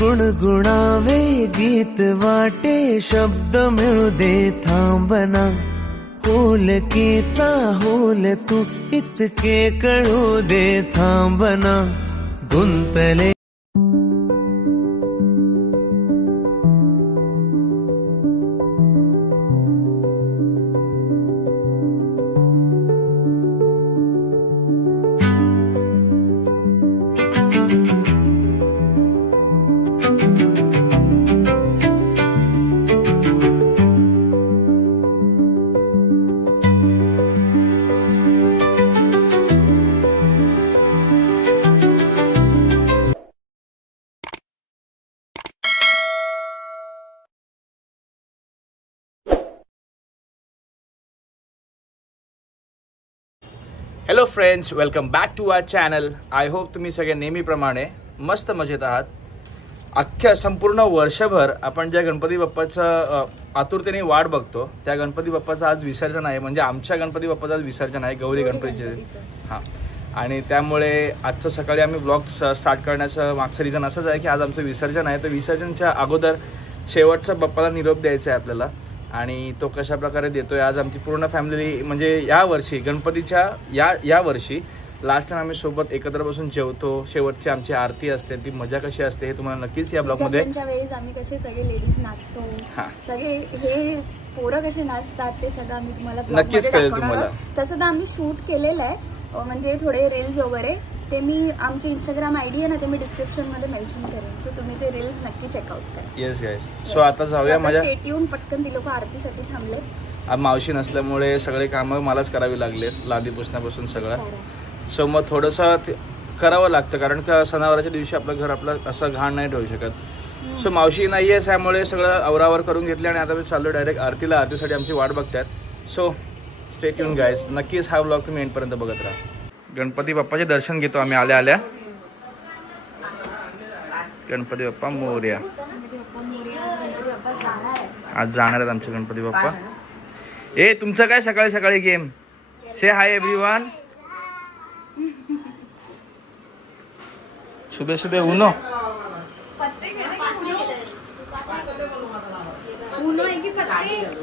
गुणगुणावे गीत वाटे शब्द मिळू दे थांबना होलकीचा होल तू इतके कळू दे थांबना गुंतले hello friends, welcome back to our channel. I hope तुम्ही सगळे नेहमीप्रमाणे मस्त मजेत आहात. अख्ख्या संपूर्ण वर्षभर आपण ज्या गणपती बाप्पाचं आतुरतेने वाट बघतो त्या गणपती बाप्पाचं आज विसर्जन आहे. म्हणजे आमच्या गणपती बाप्पाचं आज विसर्जन आहे, गौरी गणपतीचे. हां, आणि त्यामुळे आजचं सकाळी आम्ही ब्लॉग स्टार्ट करण्याचं मागचं रिझन असंच आहे की आज आमचं विसर्जन आहे. तर विसर्जनच्या अगोदर शेवटचा बाप्पाला निरोप द्यायचा आहे आपल्याला, आणि तो कशा प्रकारे देतोय आज आमची पूर्ण फॅमिली. म्हणजे यावर्षी गणपतीच्या या वर्षी लास्ट टाइम आम्ही सोबत एकत्र बसून जेवतो, शेवटची आमची आरती असते, ती मजा कशी असते हे तुम्हाला नक्कीच या ब्लॉगमध्ये. वेळेस आम्ही कसे सगळे लेडीज नाचतो, सगळे हे पोरं कसे नाचतात ते सगळं आम्ही तुम्हाला नक्कीच कळेल तुम्हाला. तसं तर आम्ही शूट केलेलं आहे, म्हणजे थोडे रील्स वगैरे. ते मी आमची इंस्टाग्राम आयडी आहे ना, ते मी डिस्क्रिप्शन मध्ये मेन्शन करेन, सो तुम्ही ते रील्स नक्की चेकआउट करा. Yes guys. सो आता जाऊया माझ्या स्टेट येऊन पटकन ती लोक आरतीसाठी थांबले. मावशी नसल्यामुळे सगळे कामं मलाच करावी लागलेत, लादी पुसण्यापासून सगळं. सो मग थोडंसं करावं लागतं, कारण का सणावाराच्या दिवशी आपलं घर आपलं असं घाण नाही ठेवू शकत. सो मावशी नाही आहे त्यामुळे सगळं आवरावर करून घेतले आणि आता मी चाललो डायरेक्ट आरतीला. आरतीसाठी आमची वाट बघतात. सो स्टे ट्यून गाइस, नक्कीच हा ब्लॉग तुम्ही एंडपर्यंत बघत राहा. गणपती बाप्पाचे दर्शन घेतो आम्ही आल्या आल्या. गणपती बाप्पा मोरया. आज जाणार आहेत आमचे गणपती बाप्पा. ए तुमचं काय सकाळी सकाळी गेम? से हाय एव्हरीवन. सुबह सुबह उनो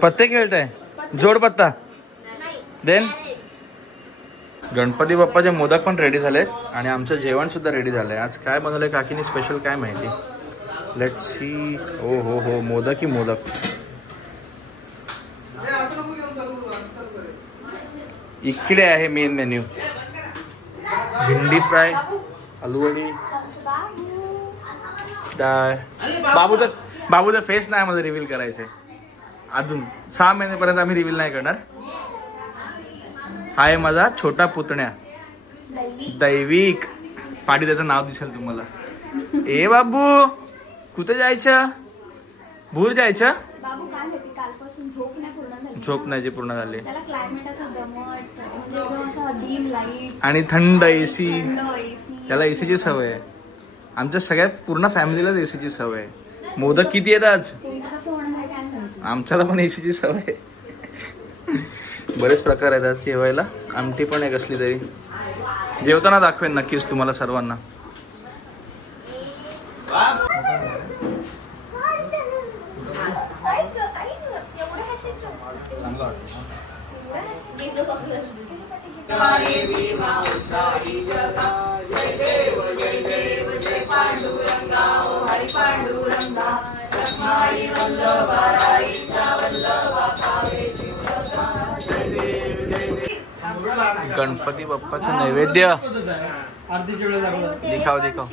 पत्ते खेळताय? जोड पत्ता देन. गणपती बाप्पाचे मोदक पण रेडी झालेत आणि आमचं जेवण सुद्धा रेडी झालंय. आज काय बनवलंय काकीने स्पेशल काय माहिती. Let's see. ओ हो हो, मोदक ही मोदक. इकडे आहे मेन मेन्यू. भिंडी फ्राय, आलूवडी, डाळ. बाबूचा फेस नाही मला रिव्हील करायचंय अजून. 6 महिन्यापर्यंत आम्ही रिव्हील नाही करणार. हा आहे माझा छोटा पुतण्या दैविक. पाठी त्याचं नाव दिसेल तुम्हाला. ए बाबू कुठे जायचं? भूर जायचं? झोप नाही पूर्ण झाली आणि थंड एसी. त्याला एसीची सवय आहे. आमच्या सगळ्या पूर्ण फॅमिलीलाच एसीची सवय आहे. मोदक किती आहेत आज? आमच्याला पण एसीची सवय आहे. बरेच प्रकार आहेत आज जेवायला. आमटी पण आहे कसली तरी. जेवताना दाखवेन नक्कीच तुम्हाला सर्वांना. गणपती बाप्पाचं नैवेद्य दिखाव दिखाव.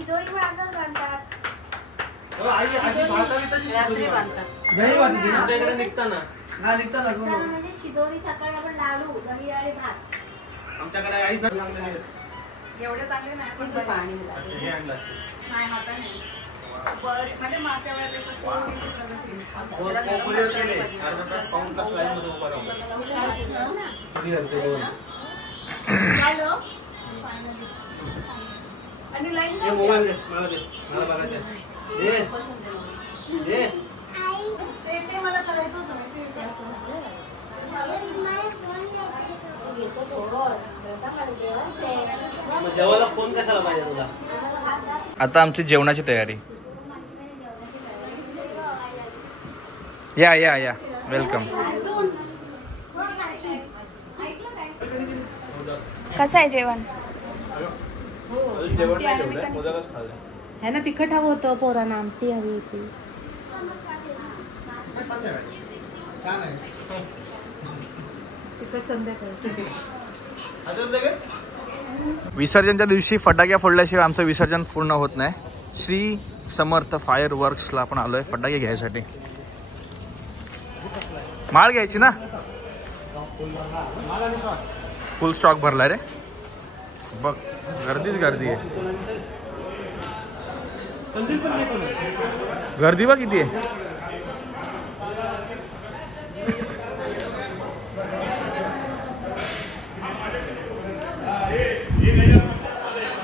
आता आमची जेवणाची तयारी. या या या वेलकम. कसं आहे जेवण? है ना, तिखट हवं होतं पोरांना, आमटी हवी होती. तिखट संध्याकाळी. विसर्जनच्या दिवशी फटाक्या फोडल्याशिवाय आमचं विसर्जन पूर्ण होत नाही. श्री समर्थ फायर वर्क्सला आपण आलोय फटाके घ्यायसाठी. माळ घ्यायची ना, फुल स्टॉक भरलाय रे. बघ गर्दीच गर्दी आहे. गर्दी बघ किती आहे.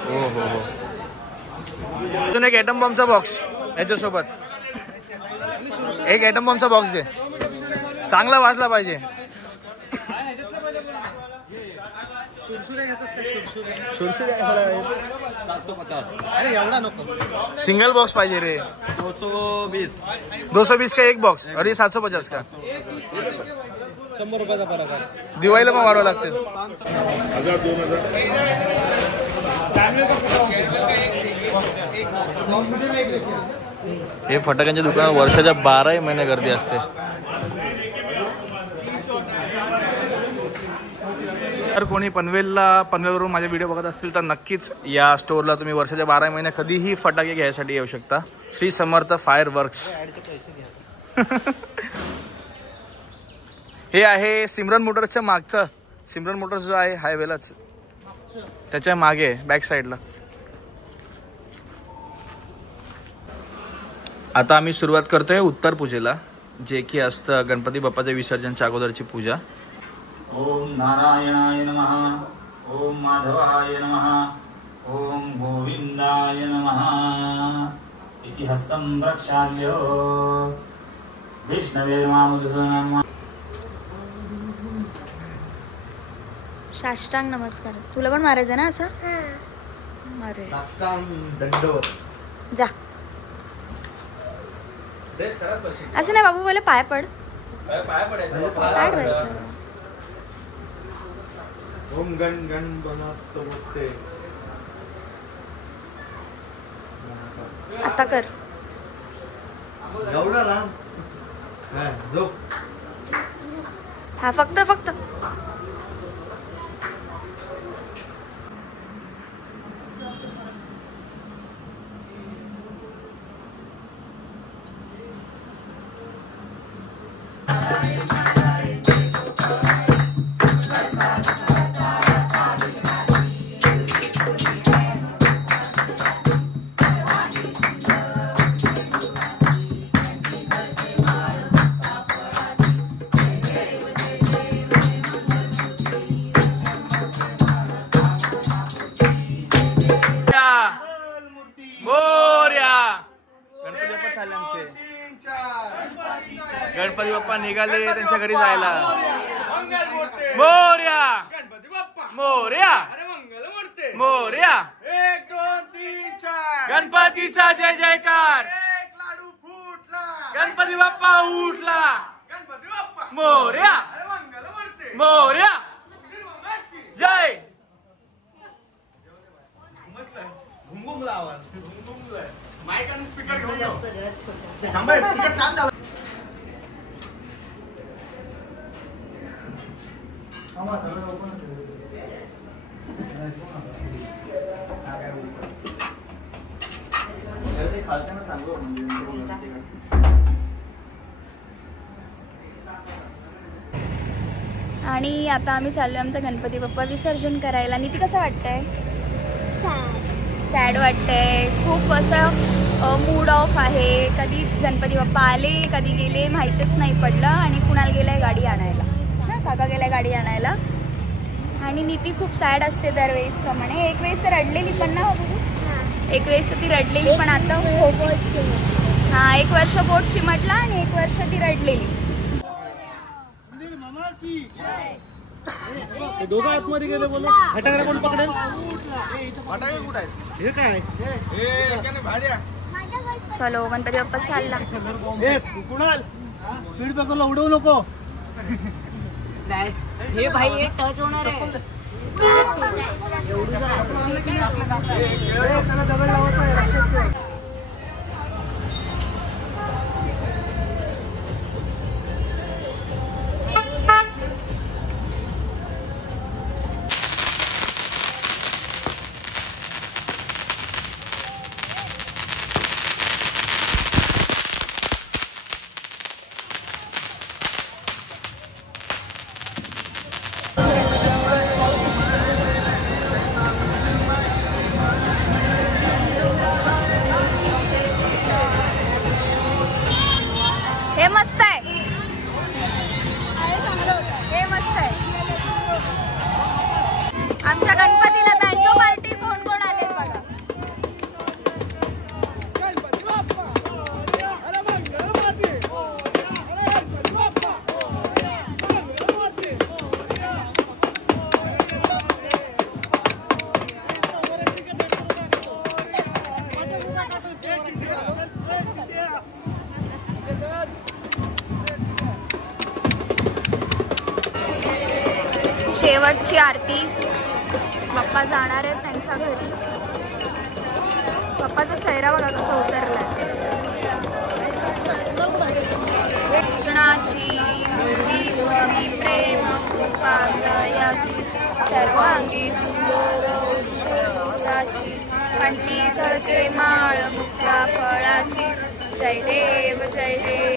हो हो हो. अजून एक ॲटम बॉम्बचा बॉक्स याच्यासोबत. एक ॲटम बॉम्बचा बॉक्स दे, चांगला वाजला पाहिजे. सिंगल बॉक्स पाहिजे रे. 220 का एक बॉक्स. अरे 750 का. 100 रुपयाचा फरक आहे. दिवाळीला मग वाढवा लागते. हे फटाक्यांच्या दुकानात वर्षाच्या 12 महिने गर्दी असते. तर कोणी पनवेलवरून माझे व्हिडिओ बघत असतील तर नक्कीच या स्टोअरला तुम्ही वर्षाच्या 12 महिने कधीही फटाके घ्यायसाठी येऊ शकता. Shri Samarth fire works. हे आहे सिमरन मोटर्सच्या मागचं. सिमरन मोटर्स जो आहे हायवेलाच, त्याच्या मागे बॅक साईडला. आता आम्ही सुरुवात करतोय उत्तर पूजेला, जे की असतं गणपती बाप्पाच्या विसर्जनच्या अगोदरची पूजा. ओम नारायणाय नमः. ओम माधवाय नमः. ओम गोविंदाय नमः. इति हस्तं प्रक्षाल्य विष्णवे नमः. साष्टांग नमस्कार. तुला पण मारायचं ना असं? मारे जा. असं नाही बाबू, बोले पाय पड. पाय पडायचं. काय ठेवायचं? ओम गण गण बनत बोलते. आता कर. एवढा लांब. हा झोप. हा फक्त गणपती बाप्पा निघाले त्यांच्या घरी जायला. मोरया मोरया मोरया. 1 2 3 4 गणपतीचा जय जयकार. लाडू फुटला. गणपती बाप्पा उठला. गणपती बाप्पा मोरया मोरया. जय. घुमघुमला आवाज. माईक आणि स्पीकर घेऊन आणि आता आम्ही चाललोय आमचं गणपती बाप्पा विसर्जन करायला. नीती कसं वाटतंय? सॅड वाटतंय खूप. असं मूड ऑफ आहे. कधी गणपती बाप्पा आले कधी गेले माहीतच नाही पडलं. आणि कुणाला गेलाय गाडी आणायला. हां काका गेलाय गाडी आणायला. आणि नीती खूप सॅड असते दरवेळेस प्रमाणे. एक वेळेस तर रडलेली पण ना. एक वेळेस तर ती रडलेली पण आता हां 1 वर्ष बोट चिमटला आणि 1 वर्ष ती रडलेली. दोघं आतमध्ये गेले. बोल फटाकडे कोण पकडेल? फटाकडे कुठे आहेत? हे काय? चलो गणपती बाप्पा चालला. कुणाल स्पीड ब्रेकरला उडवू नको. हे भाई हे टच होणार आहे. हे मस्त आहे, हे मस्त आहे. आमच्या गणपतीला बँजो पार्टी कोण कोण आले बघा. शेवटची आरती. पप्पा जाणार आहेत त्यांच्या घरी. पप्पाचा चेहरा बघा कसा उतरलाय. कृष्णाची मूर्ती प्रेम कृपा दयाची सर्वांगी सुंदराची कंठी झळके माळ मुक्ता फळाची. जय देव जय देव.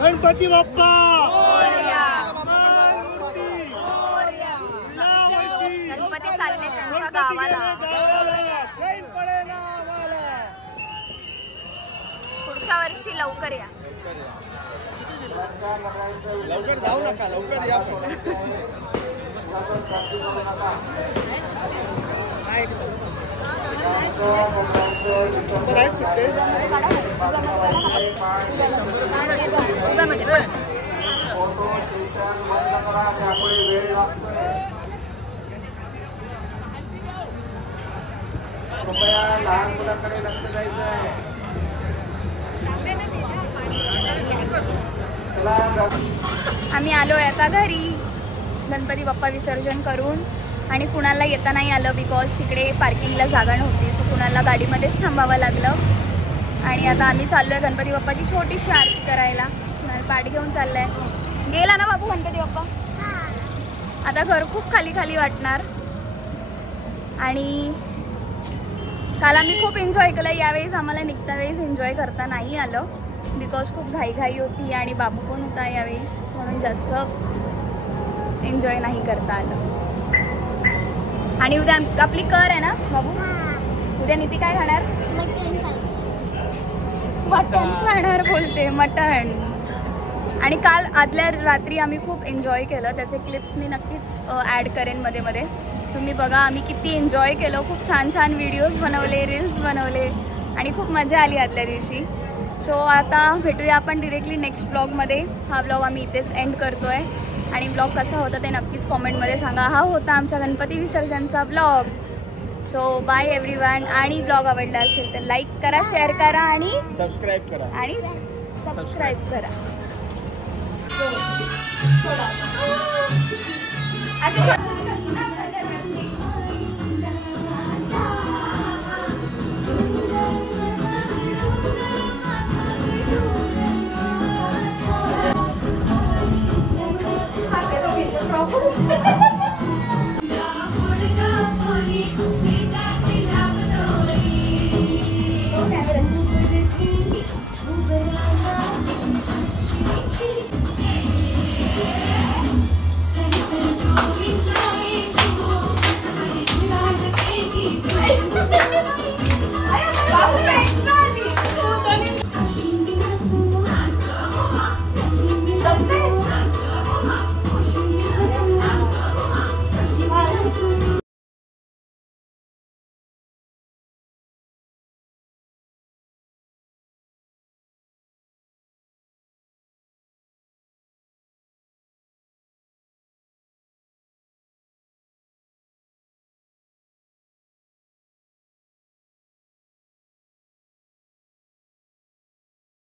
गणपती बाप्पा. गणपती चालले त्यांच्या गावाला. पुढच्या वर्षी लवकर या. लवकर जाऊ नका, लवकर या. कृपया लहान मुलांकडे लक्ष द्यायचं आहे. आम्ही आलोय आता घरी गणपती बाप्पा विसर्जन करून. आणि कुणाला येता नाही आलं बिकॉज तिकडे पार्किंगला जागा नव्हती. सो कुणाला गाडीमध्येच थांबावं लागलं. आणि आता आम्ही चाललो आहे गणपती बाप्पाची छोटीशी आरती करायला. कुणाला पाठ घेऊन चाललाय. गेला ना बाबू गणपती बाप्पा. आता घर खूप खाली खाली वाटणार. आणि काल आम्ही खूप एन्जॉय केलं. यावेळेस आम्हाला निघता वेळेस एन्जॉय करता नाही आलं बिकॉज खूप घाईघाई होती आणि बाबू पण होता यावेळेस, म्हणून जास्त एन्जॉय नाही करता आलं. आणि उद्या आपली कर आहे ना बाबू. उद्या नीती काय खाणार. मटण खाणार बोलते. मटण. आणि काल आदल्या रात्री आम्ही खूप एन्जॉय केलं. त्याचे क्लिप्स मी नक्कीच ॲड करेन मध्ये मध्ये. तुम्ही बघा आम्ही किती एन्जॉय केलं. खूप छान छान व्हिडिओज बनवले, रील्स बनवले आणि खूप मजा आली आदल्या दिवशी. सो आता भेटूया आपण डिरेक्टली नेक्स्ट ब्लॉगमध्ये. हा ब्लॉग आम्ही इथेच एंड करतो आहे. आणि ब्लॉग कसा होता ते नक्कीच कॉमेंटमध्ये सांगा. हा होता आमच्या गणपती विसर्जनचा ब्लॉग. So bye everyone. आणि ब्लॉग आवडला असेल तर लाईक करा, शेअर करा आणि सबस्क्राईब करा. आणि सबस्क्राईब करा. अशी